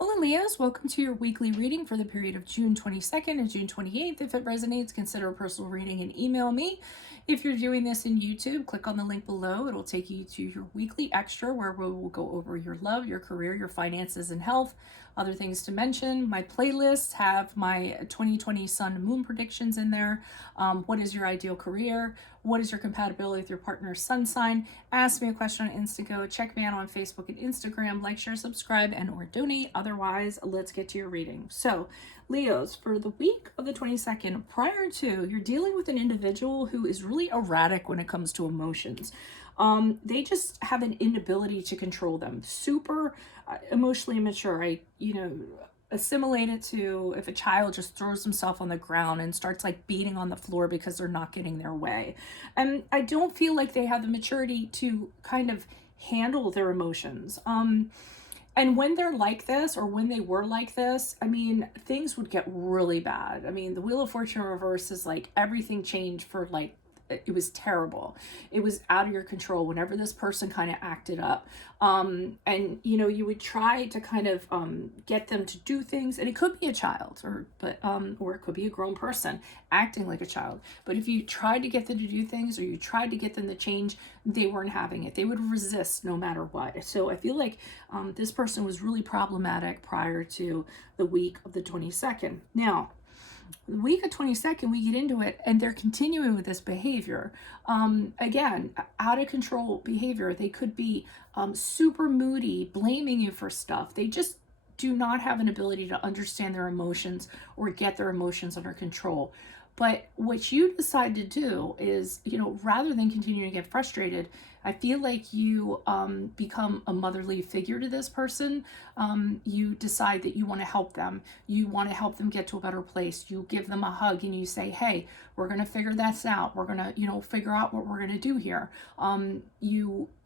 Hola Leos, welcome to your weekly reading for the period of June 22nd and June 28th. If it resonates, consider a personal reading and email me. If you're viewing this in YouTube, click on the link below. It'll take you to your weekly extra where we will go over your love, your career, your finances, and health. Other things to mention, my playlists have my 2020 sun and moon predictions in there. What is your ideal career? What is your compatibility with your partner's sun sign? Ask me a question on Instago. Check me out on Facebook and Instagram. Like, share, subscribe, and or donate. Otherwise, let's get to your reading. So, Leos, for the week of the 22nd, prior to, you're dealing with an individual who is really erratic when it comes to emotions. They just have an inability to control them. Super emotionally immature. Assimilate it to if a child just throws himself on the ground and starts like beating on the floor because they're not getting their way. And I don't feel like they have the maturity to kind of handle their emotions. And when they're like this, or when they were like this, I mean, things would get really bad. I mean, the Wheel of Fortune reverse is like everything changed for like, it was terrible. It was out of your control whenever this person kind of acted up. And you would try to kind of get them to do things, and it could be a child, or it could be a grown person acting like a child. But if you tried to get them to do things, or you tried to get them to change, they weren't having it. They would resist no matter what. So I feel like this person was really problematic prior to the week of the 22nd. Now, the week of 22nd, we get into it, and they're continuing with this behavior. Again, out of control behavior. They could be super moody, blaming you for stuff. They just do not have an ability to understand their emotions or get their emotions under control. But what you decide to do is, rather than continuing to get frustrated, I feel like you become a motherly figure to this person. You decide that you want to help them. You want to help them get to a better place. You give them a hug and you say, hey, we're going to figure this out. We're going to, figure out what we're going to do here.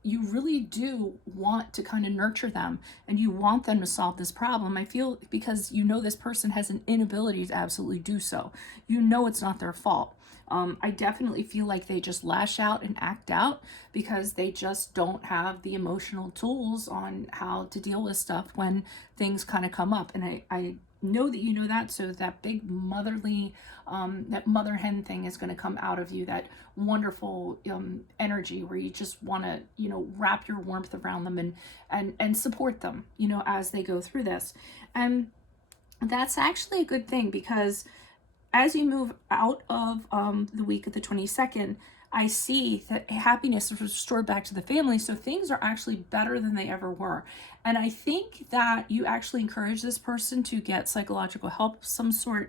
You really do want to kind of nurture them, and you want them to solve this problem. I feel because this person has an inability to absolutely do so. It's not their fault. I definitely feel like they just lash out and act out because they just don't have the emotional tools on how to deal with stuff when things kind of come up. And I know that you know that, so that big motherly, that mother hen thing is going to come out of you, that wonderful energy where you just want to, wrap your warmth around them and support them, as they go through this. And that's actually a good thing, because as you move out of the week of the 22nd, I see that happiness is restored back to the family. So things are actually better than they ever were. And I think that you actually encourage this person to get psychological help of some sort.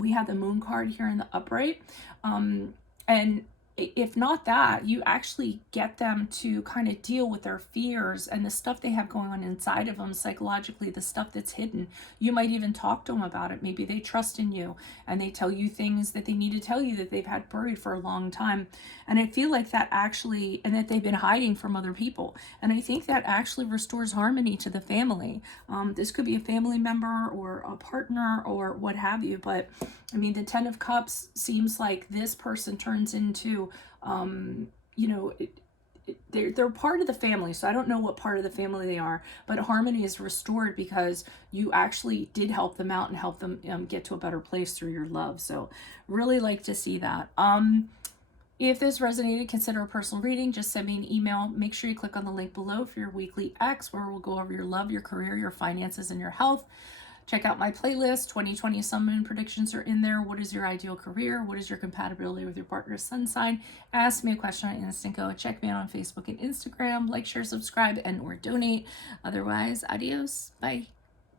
We have the moon card here in the upright. And if not that, you actually get them to kind of deal with their fears and the stuff they have going on inside of them psychologically, the stuff that's hidden. You might even talk to them about it. Maybe they trust in you and they tell you things that they need to tell you that they've had buried for a long time. And I feel like that actually, and that they've been hiding from other people. And I think that actually restores harmony to the family. This could be a family member or a partner or what have you. But I mean, the 10 of Cups seems like this person turns into, they're part of the family. So I don't know what part of the family they are, but harmony is restored because you actually did help them out and help them get to a better place through your love. So really like to see that. If this resonated, consider a personal reading. Just send me an email. Make sure you click on the link below for your weekly X, where we'll go over your love, your career, your finances, and your health. Check out my playlist. 2020 sun moon predictions are in there. What is your ideal career? What is your compatibility with your partner's sun sign? Ask me a question on Instago. Check me out on Facebook and Instagram. Like, share, subscribe, and or donate. Otherwise, adios. Bye.